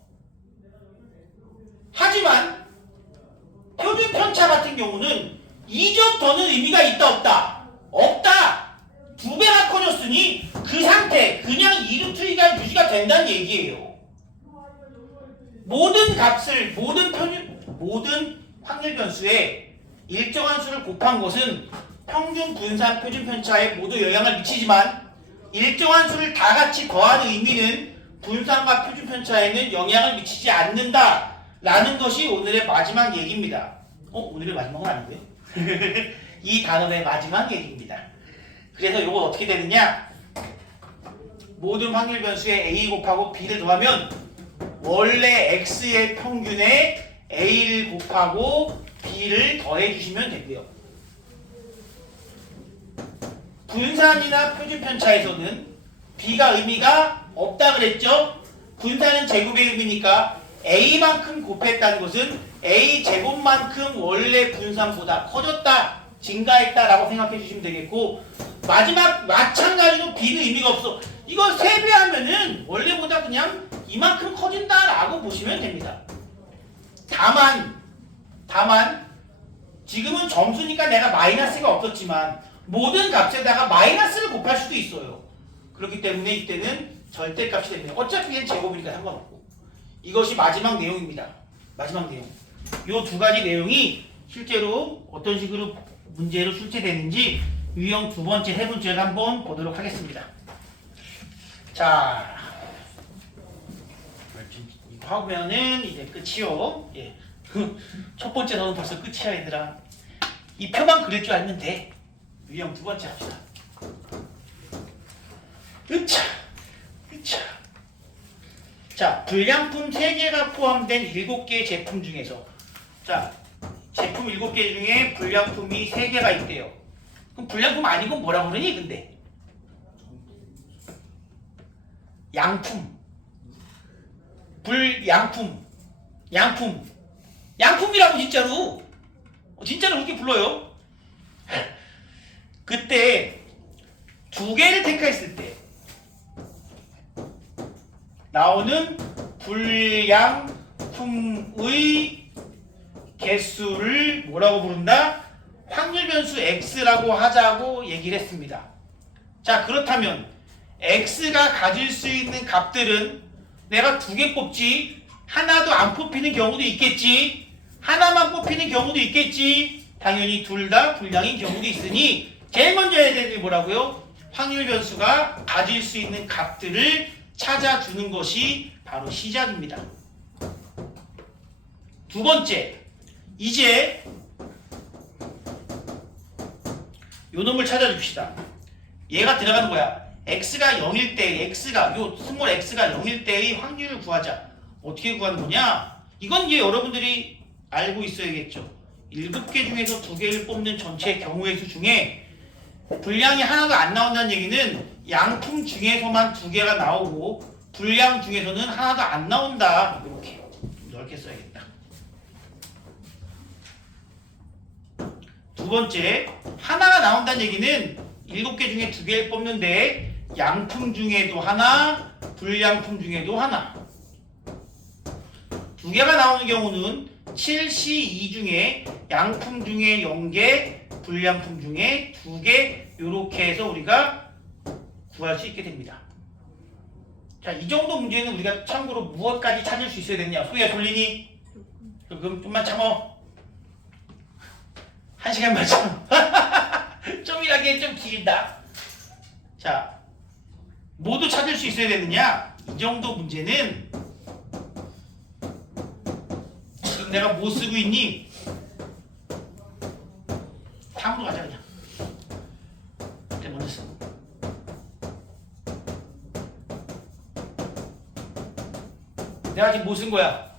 하지만 표준 편차 같은 경우는 2점 더는 의미가 있다 없다? 없다. 2배가 커졌으니 그 상태 그냥 이루트기가 유지가 된다는 얘기예요. 모든 값을 모든 확률 변수에 일정한 수를 곱한 것은 평균 분산 표준 편차에 모두 영향을 미치지만 일정한 수를 다 같이 더하는 의미는 분산과 표준 편차에는 영향을 미치지 않는다 라는 것이 오늘의 마지막 얘기입니다. 오늘의 마지막은 아니고요. 이 단원의 마지막 얘기입니다. 그래서 이건 어떻게 되느냐? 모든 확률 변수에 A 곱하고 B를 더하면 원래 X의 평균에 A를 곱하고 B를 더해 주시면 되고요. 분산이나 표준 편차에서는 B가 의미가 없다 그랬죠? 분산은 제곱의 의미니까 A만큼 곱했다는 것은 A 제곱만큼 원래 분산보다 커졌다, 증가했다 라고 생각해 주시면 되겠고, 마지막 마찬가지로 B는 의미가 없어. 이거 3배 하면은 원래보다 그냥 이만큼 커진다 라고 보시면 됩니다. 다만 지금은 점수니까 내가 마이너스가 없었지만 모든 값에다가 마이너스를 곱할 수도 있어요. 그렇기 때문에 이때는 절대값이 됩니다. 어차피 얘는 제곱이니까 상관없고. 이것이 마지막 내용입니다. 마지막 내용. 요 두 가지 내용이 실제로 어떤 식으로 문제로 출제되는지 유형 두 번째, 세 번째를 한번 보도록 하겠습니다. 자, 이거 하면은 이제 끝이요. 예. 첫 번째 너는 벌써 끝이야 얘들아. 이 표만 그릴 줄 알면 돼. 유형 두 번째 합시다. 으차. 자, 불량품 3개가 포함된 7개의 제품 중에서, 자, 제품 7개 중에 불량품이 3개가 있대요. 그럼 불량품 아니고 뭐라 그러니 근데? 양품. 양품이라고 진짜로. 진짜로 그렇게 불러요. 그때 2개를 택했을 때 나오는 불량품의 개수를 뭐라고 부른다? 확률 변수 x라고 하자고 얘기를 했습니다. 자, 그렇다면 x가 가질 수 있는 값들은 내가 2개 뽑지 하나도 안 뽑히는 경우도 있겠지, 하나만 뽑히는 경우도 있겠지, 당연히 둘 다 불량인 경우도 있으니 제일 먼저 해야 되는 게 뭐라고요? 확률 변수가 가질 수 있는 값들을 찾아주는 것이 바로 시작입니다. 두 번째, 이제 요 놈을 찾아줍시다. 얘가 들어가는 거야. x가 0일 때, 요 스몰 x가 0일 때의 확률을 구하자. 어떻게 구하는 거냐? 이건 이제 여러분들이 알고 있어야겠죠. 7개 중에서 2개를 뽑는 전체 경우의 수 중에 불량이 하나도 안 나온다는 얘기는 양품 중에서만 2개가 나오고 불량 중에서는 하나도 안 나온다. 이렇게 넓게 써야겠다. 두 번째, 하나가 나온다는 얘기는 7개 중에 2개를 뽑는데 양품 중에도 하나, 불량품 중에도 하나. 2개가 나오는 경우는 7C2 중에 양품 중에 0개, 불량품 중에 2개, 이렇게 해서 우리가 구할 수 있게 됩니다. 자, 이 정도 문제는 우리가 참고로 무엇까지 찾을 수 있어야 되냐? 소희야 돌리니? 그럼 좀만 참어. 1시간만 참어. 좀 일하기엔 좀 길다. 자, 모두 찾을 수 있어야 되느냐? 이 정도 문제는 지금 내가 뭐 쓰고 있니? 다음으로 가자 그냥. 그때 먼저 써. 내가 지금 뭐 쓴 거야?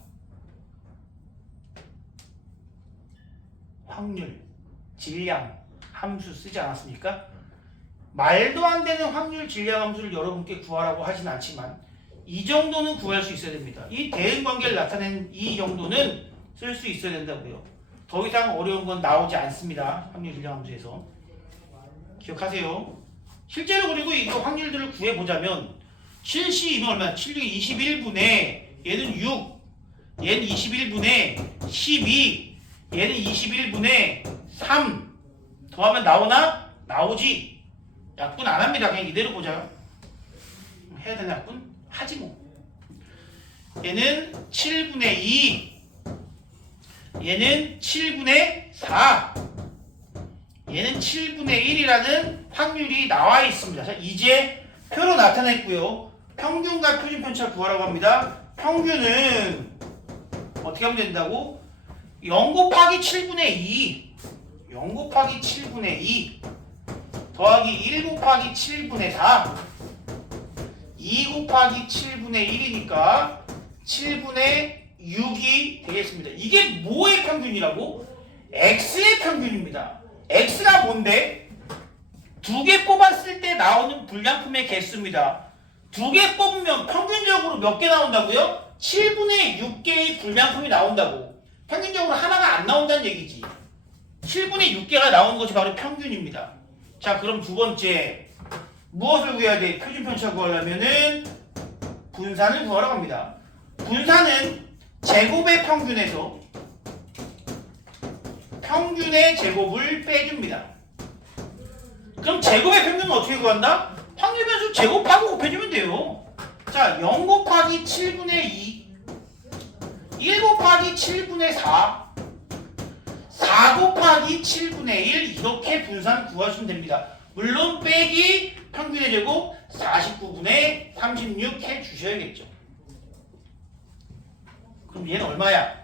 확률, 질량 함수 쓰지 않았습니까? 말도 안 되는 확률, 질량 함수를 여러분께 구하라고 하진 않지만 이 정도는 구할 수 있어야 됩니다. 이 대응 관계를 나타낸 이 정도는 쓸 수 있어야 된다고요. 더 이상 어려운 건 나오지 않습니다. 확률, 질량 함수에서. 기억하세요. 실제로 그리고 이 확률들을 구해보자면 7C 이면 얼마야? 7, 21분의 얘는 6, 얘는 21분의 12, 얘는 21분의 3 더하면 나오나? 나오지. 약분 안 합니다. 그냥 이대로 보자. 해야 되나 약분? 하지 뭐. 얘는 7분의 2, 얘는 7분의 4, 얘는 7분의 1이라는 확률이 나와 있습니다. 자, 이제 표로 나타냈고요. 평균과 표준 편차를 구하라고 합니다. 평균은 어떻게 하면 된다고? 0 곱하기 7분의 2, 0 곱하기 7분의 2 더하기 1 곱하기 7분의 4, 2 곱하기 7분의 1이니까 7분의 6이 되겠습니다. 이게 뭐의 평균이라고? x의 평균입니다. x가 뭔데? 두 개 뽑았을 때 나오는 불량품의 개수입니다. 두 개 뽑으면 평균적으로 몇 개 나온다고요? 7분의 6개의 불량품이 나온다고. 평균적으로 하나가 안 나온다는 얘기지. 7분의 6개가 나오는 것이 바로 평균입니다. 자, 그럼 두 번째 무엇을 구해야 돼? 표준 편차 구하려면은 분산을 구하라고 합니다. 분산은 제곱의 평균에서 평균의 제곱을 빼줍니다. 그럼 제곱의 평균은 어떻게 구한다? 확률 변수 제곱하고 곱해주면 돼요. 자, 0 곱하기 7분의 2, 1 곱하기 7분의 4, 4 곱하기 7분의 1 이렇게 분산 구하시면 됩니다. 물론 빼기 평균의 제곱 49분의 36 해주셔야겠죠. 그럼 얘는 얼마야?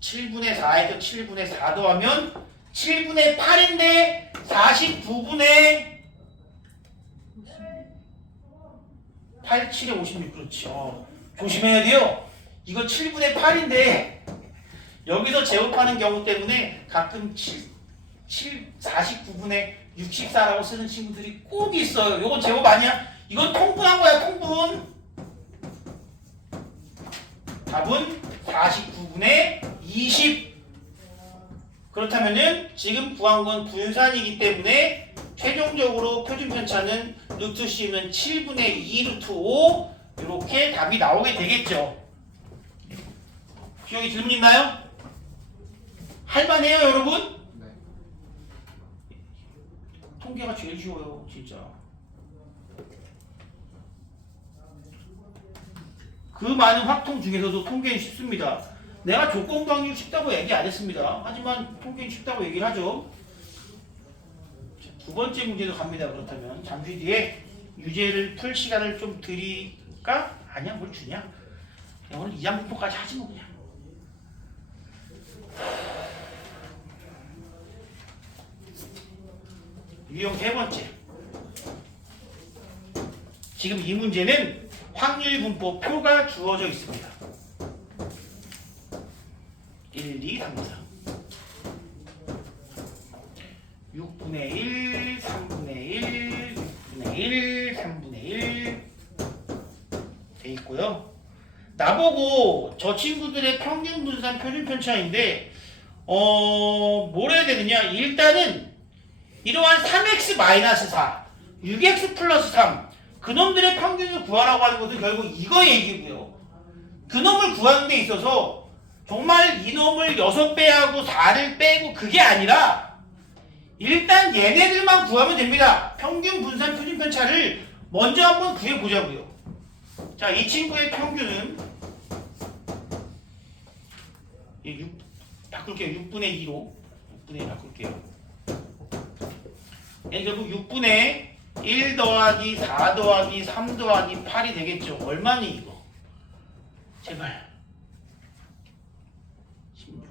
7분의 4에서 7분의 4 더하면 7분의 8인데 49분의 8, 7에 56 그렇죠. 조심해야 돼요. 이거 7분의 8인데 여기서 제곱하는 경우 때문에 가끔 49분의 64라고 쓰는 친구들이 꼭 있어요. 이건 제곱 아니야? 이건 통분한 거야, 통분. 답은 49분의 20. 그렇다면은 지금 구한 건 분산이기 때문에 최종적으로 표준 편차는 루트 C는 7분의 2 루트 5 이렇게 답이 나오게 되겠죠. 기억이 질문 있나요? 할만해요, 여러분? 네. 통계가 제일 쉬워요, 진짜. 그 많은 확통 중에서도 통계는 쉽습니다. 내가 조건부 확률 쉽다고 얘기 안 했습니다. 하지만 통계는 쉽다고 얘기를 하죠. 자, 두 번째 문제도 갑니다. 그렇다면 잠시 뒤에 유제를 풀 시간을 좀 드릴까? 아니야, 뭘 주냐? 그냥 오늘 2장 분포까지 하지 뭐 그냥. 유형 세 번째. 지금 이 문제는 확률 분포 표가 주어져 있습니다. 1, 2, 3, 4 6분의 1, 3분의 1, 6분의 1, 3분의 1 돼 있고요. 나보고 저 친구들의 평균 분산 표준 편차인데 뭘 해야 되느냐? 일단은 이러한 3x-4, 6x 플러스 3 그놈들의 평균을 구하라고 하는 것은 결국 이거 얘기고요. 그놈을 구하는 데 있어서 정말 이놈을 6배하고 4를 빼고 그게 아니라 일단 얘네들만 구하면 됩니다. 평균 분산 표준 편차를 먼저 한번 구해보자고요. 자, 이 친구의 평균은 바꿀게요. 6분의 2로 6분의 1 바꿀게요. 얘는 결국 6분의 1 더하기 4 더하기 3 더하기 8이 되겠죠. 얼마니 이거? 제발. 16.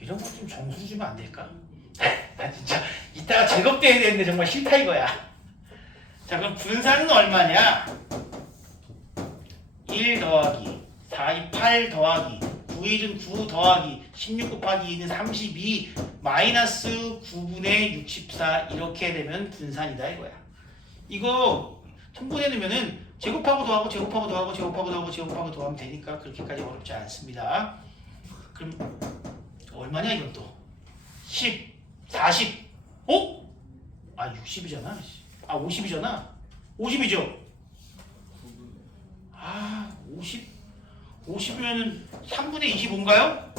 이런 거 좀 정수 주면 안 될까? 나 진짜 이따가 제곱돼야 되는데 정말 싫다 이거야. 자, 그럼 분산은 얼마냐? 1 더하기 4 다 이 8 더하기 9일은 9 더하기 16 곱하기 2는 32 마이너스 9분의 64 이렇게 되면 분산이다 이거야. 이거 통분해 놓으면은 제곱하고 더하고 제곱하고 더하고 제곱하고 더하고 제곱하고 더하면 되니까 그렇게까지 어렵지 않습니다. 그럼 얼마냐 이건 또 10, 40 어? 아 60이잖아. 아 50이잖아. 50이죠. 아 50이면은 3분의 25인가요?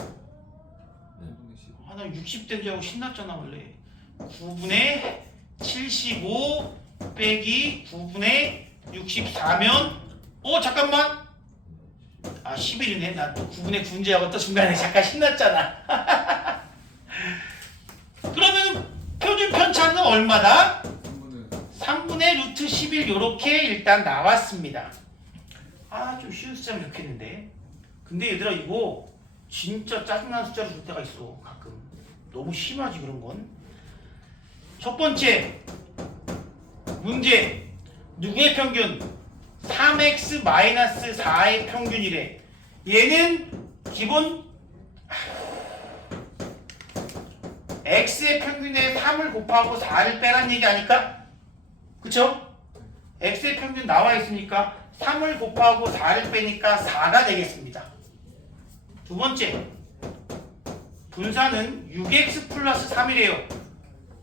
아 나 60 된 줄 알고 신났잖아 원래. 9분의 75 빼기 9분의 64면 잠깐만 아 11이네. 나 또 9분의 9인지하고 또 중간에 잠깐 신났잖아. 그러면 표준 편차는 얼마다? 3분의 루트 11 요렇게 일단 나왔습니다. 아 좀 쉬운 숫자면 좋겠는데. 근데 얘들아 이거 진짜 짜증나는 숫자로 줄 때가 있어 가끔. 너무 심하지 그런 건. 첫 번째 문제 누구의 평균? 3x-4의 평균이래. 얘는 기본 x의 평균에 3을 곱하고 4를 빼란 얘기 아닐까? 그쵸? x의 평균 나와 있으니까 3을 곱하고 4를 빼니까 4가 되겠습니다. 두 번째 분산은 6x 플러스 3이래요.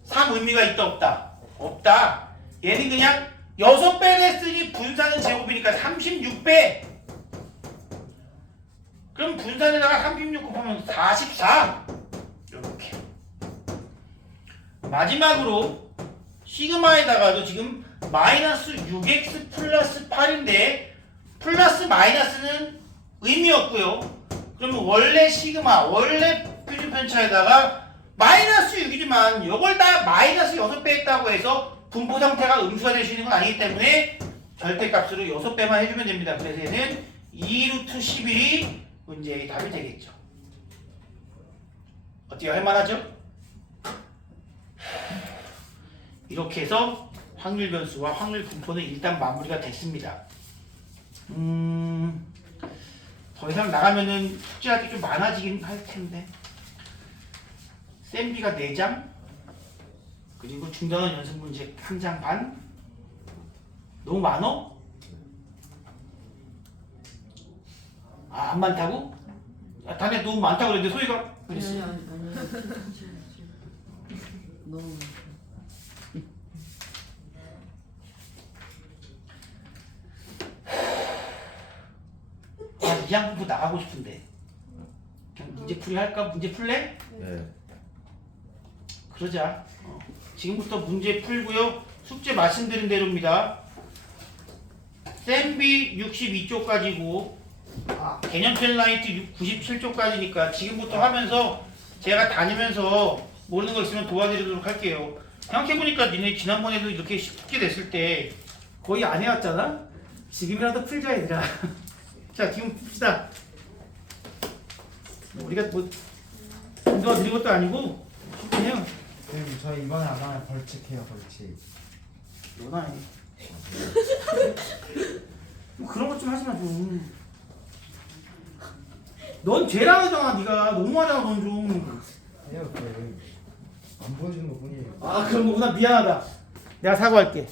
3 의미가 있다 없다? 없다. 얘는 그냥 6배 됐으니 분산은 제곱이니까 36배. 그럼 분산에다가 36 곱하면 44. 이렇게. 마지막으로 시그마에다가도 지금 마이너스 6x 플러스 8인데 플러스 마이너스는 의미 없고요. 그러면 원래 시그마, 원래 표준 편차에다가 마이너스 6이지만 이걸 다 마이너스 6배 했다고 해서 분포 상태가 음수가 될 수 있는 건 아니기 때문에 절대값으로 6배만 해주면 됩니다. 그래서 얘는 2루트 11이 문제의 답이 되겠죠. 어때요? 할만하죠? 이렇게 해서 확률 변수와 확률 분포는 일단 마무리가 됐습니다. 더 이상 나가면은 숙제할 게 좀 많아지긴 할 텐데. 쌤비가 4장, 그리고 중단원 연습 문제 1장 반. 너무 많어? 아, 안 많다고? 아, 다음에 너무 많다고 그랬는데 소희가 그랬어. 아니. 너무 많다. 이 양부 나가고 싶은데 그냥 문제 풀이 할까? 문제 풀래? 네. 그러자. 지금부터 문제 풀고요. 숙제 말씀드린 대로입니다. 쌤비 62쪽까지고 개념편 라이트 97쪽까지니까 지금부터 하면서 제가 다니면서 모르는 거 있으면 도와드리도록 할게요. 생각해보니까 니네 지난번에도 이렇게 쉽게 됐을 때 거의 안 해왔잖아? 지금이라도 풀자 얘들아. 자 지금 풉시다. 우리가 뭐 운동화 드린 것도 아니고 그냥 선생님 저 이번에 안 하면 벌칙해요 벌칙. 너나 해. 뭐 그런 것 좀 하지 마 좀. 넌 죄랑 하잖아 네가. 너무하잖아 넌 좀. 해요 안 보여주는 것 뿐이에요. 아 그런 거구나. 미안하다. 내가 사과할게.